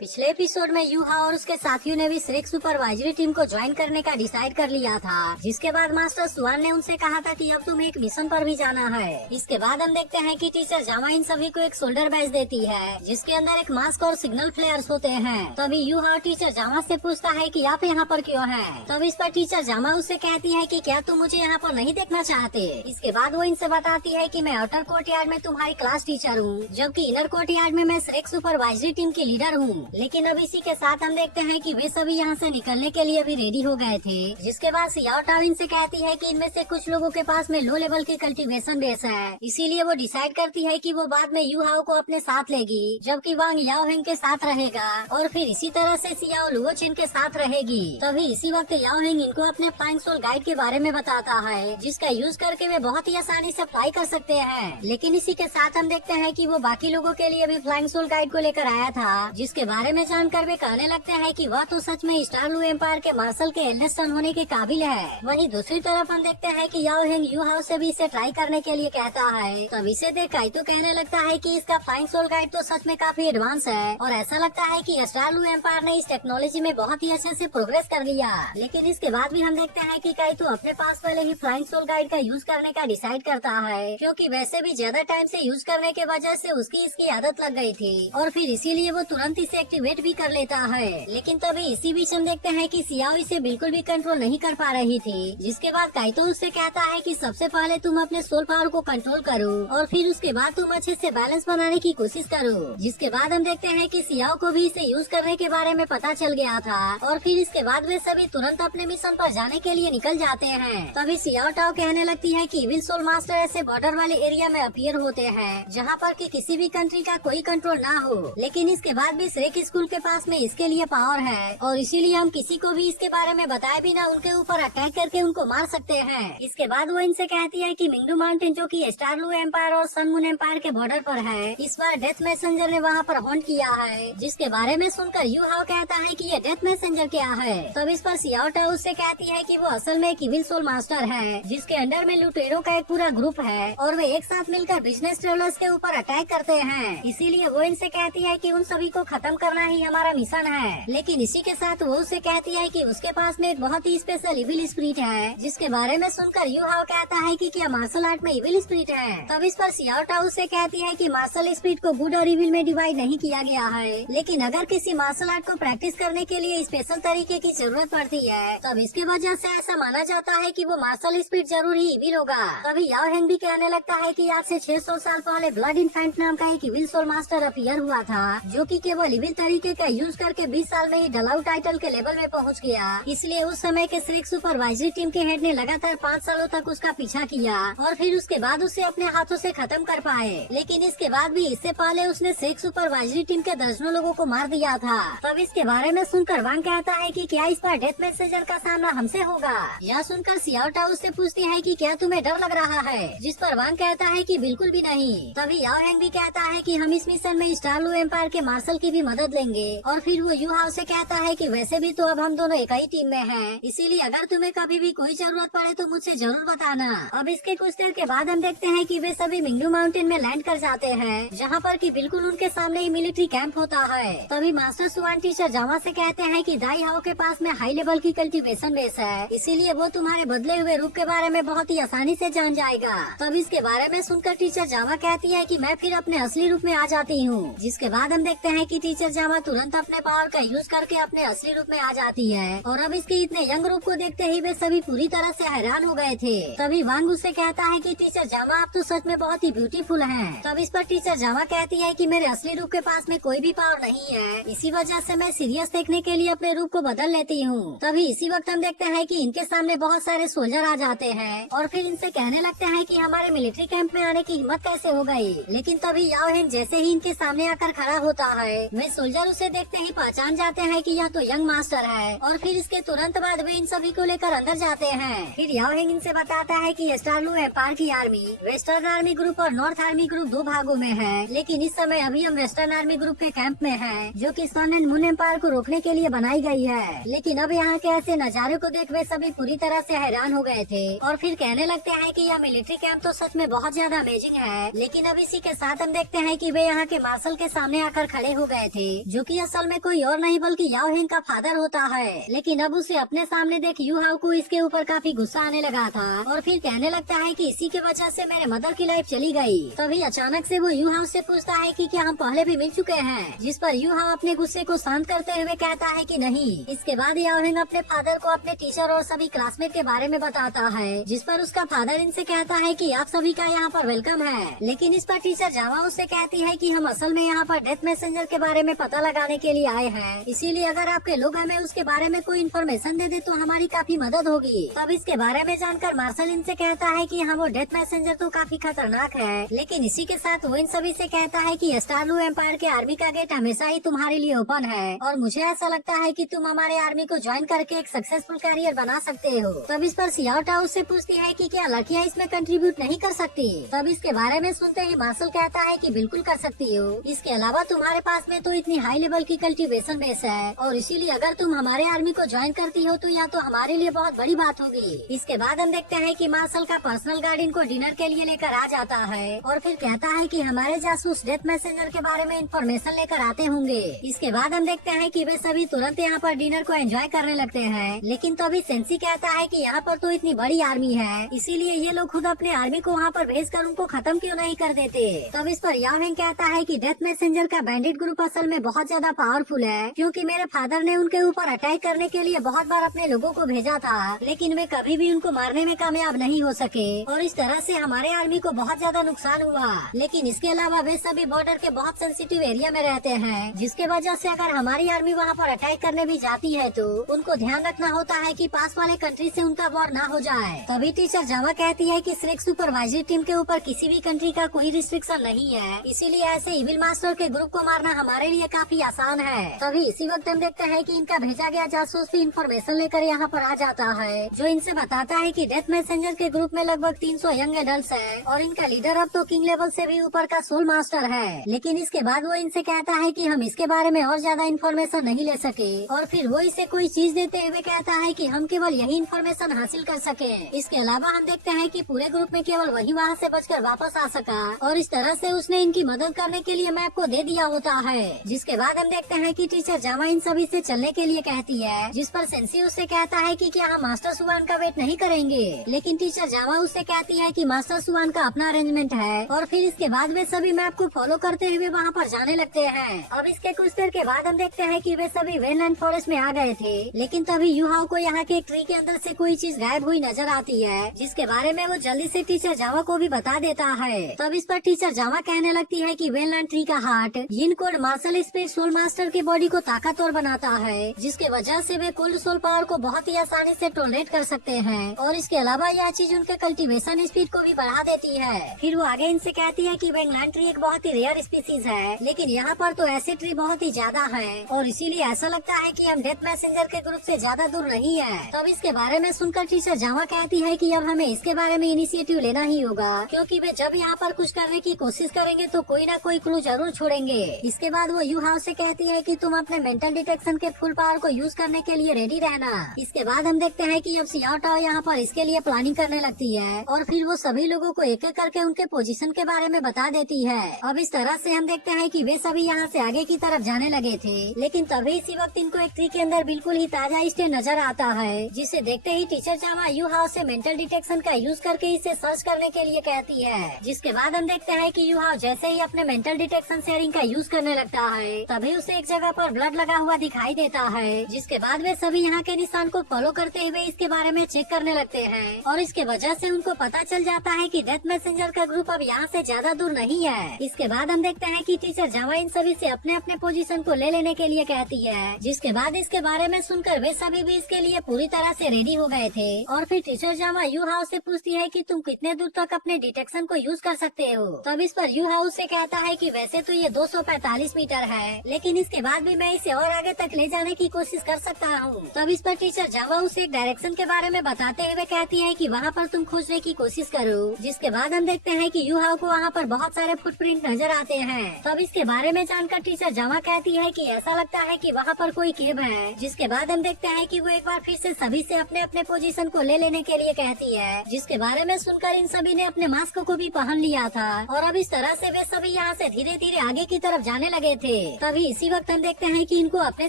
पिछले एपिसोड में यूहा और उसके साथियों ने भी श्रेक सुपरवाइजरी टीम को ज्वाइन करने का डिसाइड कर लिया था, जिसके बाद मास्टर सुआन ने उनसे कहा था कि अब तुम्हें एक मिशन पर भी जाना है। इसके बाद हम देखते हैं कि टीचर जामा इन सभी को एक शोल्डर बैच देती है, जिसके अंदर एक मास्क और सिग्नल फ्लेयर्स होते हैं। तभी यूहा और टीचर जामा से पूछता है कि आप यहाँ पर क्यों हैं? तब इस पर टीचर जामा उससे कहती है कि क्या तुम मुझे यहाँ पर नहीं देखना चाहते? इसके बाद वो इनसे बताती है कि मैं आउटर कोर्ट यार्ड में तुम्हारी क्लास टीचर हूँ, जबकि इनर कोर्ट यार्ड में मैं श्रेक सुपरवाइजरी टीम की लीडर हूँ। लेकिन अब इसी के साथ हम देखते हैं कि वे सभी यहाँ से निकलने के लिए भी रेडी हो गए थे, जिसके बाद सियाओ टाविन से कहती है कि इनमें से कुछ लोगों के पास में लो लेवल की कल्टीवेशन बेस है, इसीलिए वो डिसाइड करती है कि वो बाद में यू हाओ को अपने साथ लेगी, जबकि वांग याओ हेंग के साथ रहेगा और फिर इसी तरह से सियाओ लुओ चिन के साथ रहेगी। तभी इसी वक्त याओ हेंग इनको अपने फ्लाइंग सोल गाइड के बारे में बताता है, जिसका यूज करके वे बहुत ही आसानी से फ्लाई कर सकते हैं। लेकिन इसी के साथ हम देखते हैं कि वो बाकी लोगों के लिए भी फ्लाइंग सोल गाइड को लेकर आया था, जिसके बारे में जानकर वे कहने लगते हैं कि वह तो सच में स्टार लू एम्पायर के मार्शल के एल्डेस्ट सन होने के काबिल है। वहीं दूसरी तरफ हम देखते हैं कि याओ हेंग यू हाउ से भी इसे ट्राई करने के लिए कहता है। तब इसे देख काइतो कहने लगता है कि इसका फ्लाइंग सोल गाइड तो सच में काफी एडवांस है और ऐसा लगता है कि स्टार लू एम्पायर ने इस टेक्नोलॉजी में बहुत ही अच्छे से प्रोग्रेस कर लिया। लेकिन इसके बाद भी हम देखते हैं कि काइतो अपने पास पहले ही फ्लाइंग सोल गाइड का यूज करने का डिसाइड करता है, क्योंकि वैसे भी ज्यादा टाइम से यूज करने के वजह से उसकी इसकी आदत लग गई थी और फिर इसीलिए वो तुरंत इसे एक्टिवेट भी कर लेता है। लेकिन तभी इसी बीच हम देखते हैं कि सियाओ इसे बिल्कुल भी कंट्रोल नहीं कर पा रही थी, जिसके बाद काइतो उससे कहता है कि सबसे पहले तुम अपने सोल पावर को कंट्रोल करो और फिर उसके बाद तुम अच्छे से बैलेंस बनाने की कोशिश करो। जिसके बाद हम देखते हैं कि सियाओ को भी इसे यूज करने के बारे में पता चल गया था और फिर इसके बाद वे सभी तुरंत अपने मिशन पर जाने के लिए निकल जाते हैं। तभी सियाओ टाओ कहने लगती है कि इविल सोल मास्टर ऐसे बॉर्डर वाले एरिया में अपीयर होते हैं जहाँ पर कि किसी भी कंट्री का कोई कंट्रोल ना हो, लेकिन इसके बाद भी श्रेक स्कूल के पास में इसके लिए पावर है और इसीलिए हम किसी को भी इसके बारे में बताए बिना उनके ऊपर अटैक करके उनको मार सकते हैं। इसके बाद वो इनसे कहती है कि मिंगडू माउंटेन जो कि स्टार लू एम्पायर और सन मून एम्पायर के बॉर्डर पर है, इस बार डेथ मैसेंजर ने वहाँ पर हॉन्ट किया है, जिसके बारे में सुनकर यू हाओ कहता है कि ये डेथ मैसेंजर क्या है। तब इस पर सियाओ टाओ उससे कहती है कि वो असल में एक इविल सोल मास्टर है, जिसके अंडर में लुटेरों का एक पूरा ग्रुप है और वे एक साथ मिलकर बिजनेस ट्रेवलर्स के ऊपर अटैक करते हैं। इसीलिए वो इनसे कहती है कि उन सभी को खत्म करना ही हमारा मिशन है। लेकिन इसी के साथ वो उसे कहती है कि उसके पास में एक बहुत ही स्पेशल इविल स्पिरिट है, जिसके बारे में सुनकर यू हाओ कहता है कि क्या मार्शल आर्ट में इविल स्पिरिट है। तब इस पर सियाओ टाओ से कहती है कि मार्शल स्पिरिट को गुड और इविल में डिवाइड नहीं किया गया है, लेकिन अगर किसी मार्शल आर्ट को प्रैक्टिस करने के लिए स्पेशल तरीके की जरूरत पड़ती है तब इसकी वजह से ऐसा माना जाता है कि वो मार्शल स्पिरिट जरूर ही इविल होगा। तभी याओ हेंग भी कहने लगता है कि आज से 600 साल पहले ब्लड इन्फेंट नाम का एक इविल सोल मास्टर अपीयर हुआ था, जो कि केवल इविल तरीके का यूज करके 20 साल में ही डलाउ टाइटल के लेवल में पहुंच गया। इसलिए उस समय के श्रेक सुपरवाइजरी टीम के हेड ने लगातार 5 सालों तक उसका पीछा किया और फिर उसके बाद उसे अपने हाथों से खत्म कर पाए। लेकिन इसके बाद भी इससे पहले उसने श्रेक सुपरवाइजरी टीम के दर्जनों लोगों को मार दिया था। तब इसके बारे में सुनकर वांग कहता है कि क्या इस बार डेथ मैसेंजर का सामना हमसे होगा? यह सुनकर सियाओ टाओ से पूछती है कि क्या तुम्हें डर लग रहा है? जिस पर वांग कहता है कि बिल्कुल भी नहीं। तभी याओ हेंग भी कहता है कि हम इस मिशन में स्टार लू एम्पायर के मार्शल की भी मदद लेंगे और फिर वो यू हाउ से कहता है कि वैसे भी तो अब हम दोनों एक ही टीम में हैं, इसीलिए अगर तुम्हें कभी भी कोई जरूरत पड़े तो मुझसे जरूर बताना। अब इसके कुछ देर के बाद हम देखते हैं कि वे सभी मिंगडू माउंटेन में लैंड कर जाते हैं, जहाँ पर कि बिल्कुल उनके सामने ही मिलिट्री कैंप होता है। तभी मास्टर सुआन टीचर जामा से कहते हैं कि दाई हाओ के पास में हाई लेवल की कल्टीवेशन बेस है, इसीलिए वो तुम्हारे बदले हुए रूप के बारे में बहुत ही आसानी से जान जाएगा। तब इसके बारे में सुनकर टीचर जामा कहती है कि मैं फिर अपने असली रूप में आ जाती हूँ। जिसके बाद हम देखते हैं कि टीचर जामा तुरंत अपने पावर का यूज करके अपने असली रूप में आ जाती है और अब इसके इतने यंग रूप को देखते ही वे सभी पूरी तरह से हैरान हो गए थे। तभी वांग उससे कहता है कि टीचर जामा आप तो सच में बहुत ही ब्यूटीफुल हैं। तब इस पर टीचर जामा कहती है कि मेरे असली रूप के पास में कोई भी पावर नहीं है, इसी वजह से मैं सीरियस देखने के लिए अपने रूप को बदल लेती हूँ। तभी इसी वक्त हम देखते हैं कि इनके सामने बहुत सारे सोल्जर आ जाते हैं और फिर इनसे कहने लगते हैं कि हमारे मिलिट्री कैंप में आने की हिम्मत कैसे हो गई। लेकिन तभी याओ हेंग जैसे ही इनके सामने आकर खड़ा होता है, वे सोल्जर उसे देखते ही पहचान जाते हैं कि यह तो यंग मास्टर है और फिर इसके तुरंत बाद वे इन सभी को लेकर अंदर जाते हैं। फिर याओ हेंग इनसे बताता है कि स्टार लू एम्पायर की आर्मी वेस्टर्न आर्मी ग्रुप और नॉर्थ आर्मी ग्रुप 2 भागों में है, लेकिन इस समय अभी हम वेस्टर्न आर्मी ग्रुप के कैंप में हैं, जो कि सन एंड मून एम्पायर को रोकने के लिए बनाई गई है। लेकिन अब यहाँ के ऐसे नजारे को देख वे सभी पूरी तरह से हैरान हो गए थे और फिर कहने लगते हैं कि यह मिलिट्री कैंप तो सच में बहुत ज्यादा अमेजिंग है। लेकिन अब इसी के साथ हम देखते हैं कि वे यहाँ के मार्शल के सामने आकर खड़े हो गए थे जो कि असल में कोई और नहीं बल्कि याओ हेंग का फादर होता है। लेकिन अब उसे अपने सामने देख यू हाओ को इसके ऊपर काफी गुस्सा आने लगा था और फिर कहने लगता है कि इसी की वजह से मेरे मदर की लाइफ चली गई। तभी अचानक से वो यू हाओ से पूछता है कि क्या हम पहले भी मिल चुके हैं, जिस पर यू हाओ अपने गुस्से को शांत करते हुए कहता है कि नहीं। इसके बाद याओ हेंग अपने फादर को अपने टीचर और सभी क्लासमेट के बारे में बताता है, जिस पर उसका फादर इनसे कहता है कि आप सभी का यहाँ पर वेलकम है। लेकिन इस पर टीचर जावा उससे कहती है कि हम असल में यहाँ पर डेथ मैसेंजर के बारे में पता लगाने के लिए आए हैं, इसीलिए अगर आपके लोग हमें उसके बारे में कोई इन्फॉर्मेशन दे दे तो हमारी काफी मदद होगी। तब इसके बारे में जानकर मार्शल इनसे कहता है कि हाँ वो डेथ मैसेंजर तो काफी खतरनाक है, लेकिन इसी के साथ वो इन सभी से कहता है कि स्टारलू एम्पायर के आर्मी का गेट हमेशा ही तुम्हारे लिए ओपन है और मुझे ऐसा लगता है कि तुम हमारे आर्मी को ज्वाइन करके एक सक्सेसफुल कैरियर बना सकते हो। तब इस पर सियाओ टाओ से पूछती है कि क्या लड़कियां इसमें कंट्रीब्यूट नहीं कर सकती। तब इसके बारे में सुनते ही मार्शल कहता है कि बिल्कुल कर सकती हो, इसके अलावा तुम्हारे पास में तो इतनी हाई लेवल की कल्टीवेशन बेस है और इसीलिए अगर तुम हमारे आर्मी को ज्वाइन करती हो तो यह तो हमारे लिए बहुत बड़ी बात होगी। इसके बाद हम देखते हैं कि मार्शल का पर्सनल गार्ड इनको डिनर के लिए लेकर आ जाता है और फिर कहता है कि हमारे जासूस डेथ मैसेंजर के बारे में इंफॉर्मेशन लेकर आते होंगे। इसके बाद हम देखते हैं कि वे सभी तुरंत यहाँ पर डिनर को एंजॉय करने लगते हैं, लेकिन तभी सेंसी कहता है कि यहाँ पर तो इतनी बड़ी आर्मी है, इसीलिए ये लोग खुद अपने आर्मी को वहाँ पर भेजकर उनको खत्म क्यों नहीं कर देते। तब इस पर याओ हेंग कहता है कि डेथ मैसेंजर का बैंडिट ग्रुप असल में बहुत ज्यादा पावरफुल है, क्योंकि मेरे फादर ने उनके ऊपर अटैक करने के लिए बहुत बार अपने लोगों को भेजा था, लेकिन वे कभी भी उनको मारने में कामयाब नहीं हो सके और इस तरह से हमारे आर्मी को बहुत ज्यादा नुकसान हुआ। लेकिन इसके अलावा वे सभी बॉर्डर के बहुत सेंसिटिव एरिया में रहते हैं, जिसके वजह से अगर हमारी आर्मी वहाँ पर अटैक करने भी जाती है तो उनको ध्यान रखना होता है कि पास वाले कंट्री से उनका वॉर ना हो जाए। तभी टीचर जावा कहती है कि श्रेक सुपरवाइजरी टीम के ऊपर किसी भी कंट्री का कोई रिस्ट्रिक्शन नहीं है, इसीलिए ऐसे इविल मास्टर के ग्रुप को मारना हमारे लिए काफी आसान है। तभी इसी वक्त हम देखते हैं कि इनका भेजा गया जासूस भी इन्फॉर्मेशन लेकर यहाँ पर आ जाता है, जो इनसे बताता है कि डेथ मैसेंजर के ग्रुप में लगभग 300 यंग एडल्ट है और इनका लीडर अब तो किंग लेवल से भी ऊपर का सोल मास्टर है। लेकिन इसके बाद वो इनसे कहता है कि हम इसके बारे में और ज्यादा इन्फॉर्मेशन नहीं ले सके और फिर वो इसे कोई चीज देते हुए कहता है कि हम केवल यही इन्फॉर्मेशन हासिल कर सके। इसके अलावा हम देखते हैं कि पूरे ग्रुप में केवल वही वहाँ से बचकर वापस आ सका और इस तरह से उसने इनकी मदद करने के लिए मैप को दे दिया होता है। जिसके बाद हम देखते हैं कि टीचर जावा इन सभी से चलने के लिए कहती है, जिस पर सेंसी उससे कहता है कि क्या हम मास्टर सुवान का वेट नहीं करेंगे। लेकिन टीचर जावा उससे कहती है कि मास्टर सुवान का अपना अरेंजमेंट है और फिर इसके बाद वे सभी मैप को फॉलो करते हुए वहाँ पर जाने लगते हैं। अब इसके कुछ देर के बाद हम देखते हैं कि वे सभी वेनलैंड फॉरेस्ट में आ गए थे, लेकिन तभी यू हाओ को यहाँ के एक ट्री के अंदर से कोई चीज गायब हुई नजर आती है, जिसके बारे में वो जल्दी से टीचर जावा को भी बता देता है। तब इस पर टीचर जावा कहने लगती है कि वेनलैंड ट्री का हार्ट यिन कोड मार्शल स्पिरिट सोल मास्टर की बॉडी को ताकतवर बनाता है, जिसके वजह से वे कोल्ड सोल पावर को बहुत ही आसानी से टॉलरेट कर सकते हैं और इसके अलावा यह चीज उनके कल्टीवेशन स्पीड को भी बढ़ा देती है। फिर वो आगे इनसे कहती है कि वेनलैंड ट्री एक बहुत ही रेयर स्पीसीज है, लेकिन यहाँ पर तो ऐसे ट्री बहुत ही ज्यादा है और इसीलिए ऐसा लगता है कि हम डेथ मैसेंजर के ग्रुप से ज्यादा दूर नहीं है। तब इसके बारे में सुनकर टीचर जावा कहती है कि अब हमें इसके बारे में इनिशिएटिव लेना ही होगा, क्योंकि वे जब यहाँ पर कुछ करने की कोशिश करेंगे तो कोई ना कोई क्लू जरूर छोड़ेंगे। इसके बाद वो यू हाउ से कहती है कि तुम अपने मेंटल डिटेक्शन के फुल पावर को यूज करने के लिए रेडी रहना। इसके बाद हम देखते हैं कि अब सियाओ टाओ यहाँ पर इसके लिए प्लानिंग करने लगती है और फिर वो सभी लोगों को एक एक करके उनके पोजीशन के बारे में बता देती है। अब इस तरह से हम देखते हैं कि वे सभी यहाँ से आगे की तरफ जाने लगे थे, लेकिन तभी इसी वक्त इनको एक ट्री के अंदर बिल्कुल ही ताजा स्टेन नजर आता है, जिसे देखते ही टीचर जावा यू हाउ से मेंटल डिटेक्शन का यूज करके इसे सर्च करने के लिए कहती है। जिसके बाद हम देखते हैं कि यू हाउ जैसे ही अपने मेंटल डिटेक्शन शेयरिंग का यूज करने लगता है, तभी उसे एक जगह पर ब्लड लगा हुआ दिखाई देता है। जिसके बाद वे सभी यहाँ के निशान को फॉलो करते हुए इसके बारे में चेक करने लगते हैं और इसके वजह से उनको पता चल जाता है कि डेथ मैसेंजर का ग्रुप अब यहाँ से ज्यादा दूर नहीं है। इसके बाद हम देखते हैं कि टीचर जावा इन सभी से अपने अपने पोजीशन को ले लेने के लिए कहती है। जिसके बाद इसके बारे में सुनकर वे सभी भी इसके लिए पूरी तरह से रेडी हो गए थे और फिर टीचर जावा यू हाउ से पूछती है कि तुम कितने दूर तक अपने डिटेक्शन को यूज कर सकते हो। तब इस पर यू हाउ से कहता है कि वैसे तो ये 245 मीटर है, लेकिन इसके बाद भी मैं इसे और आगे तक ले जाने की कोशिश कर सकता हूँ। तब इस पर टीचर जावा उसे एक डायरेक्शन के बारे में बताते हुए कहती है कि वहाँ पर तुम खोजने की कोशिश करो। जिसके बाद हम देखते हैं कि यू हाउ को वहाँ पर बहुत सारे फुटप्रिंट नजर आते हैं। तब इसके बारे में जानकर टीचर जावा कहती है कि ऐसा लगता है कि वहाँ पर कोई केव है। जिसके बाद हम देखते हैं कि वो एक बार फिर से सभी से अपने अपने पोजीशन को ले लेने के लिए कहती है। जिसके बारे में सुनकर इन सभी ने अपने मास्क को भी पहन लिया था और अब इस तरह से वे सभी यहाँ से धीरे धीरे आगे की तरफ जाने लगे थे। तभी इसी वक्त हम देखते हैं कि इनको अपने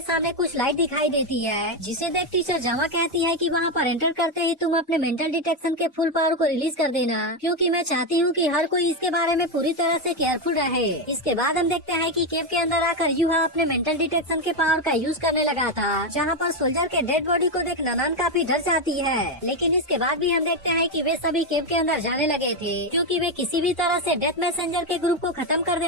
सामने कुछ लाइट दिखाई देती है, जिसे देख टीचर जमा कहती है कि वहाँ पर एंटर करते ही तुम अपने मेंटल डिटेक्शन के फुल पावर को रिलीज कर देना, क्योंकि मैं चाहती हूँ कि हर कोई इसके बारे में पूरी तरह से केयरफुल रहे। इसके बाद हम देखते हैं कि केव के अंदर आकर यूहा अपने मेंटल डिटेक्शन के पावर का यूज करने लगा था, जहाँ पर सोल्जर के डेड बॉडी को देख ननान काफी डर जाती है। लेकिन इसके बाद भी हम देखते हैं कि वे सभी केव के अंदर जाने लगे थे, क्योंकि वे किसी भी तरह से डेथ मैसेंजर के ग्रुप को खत्म कर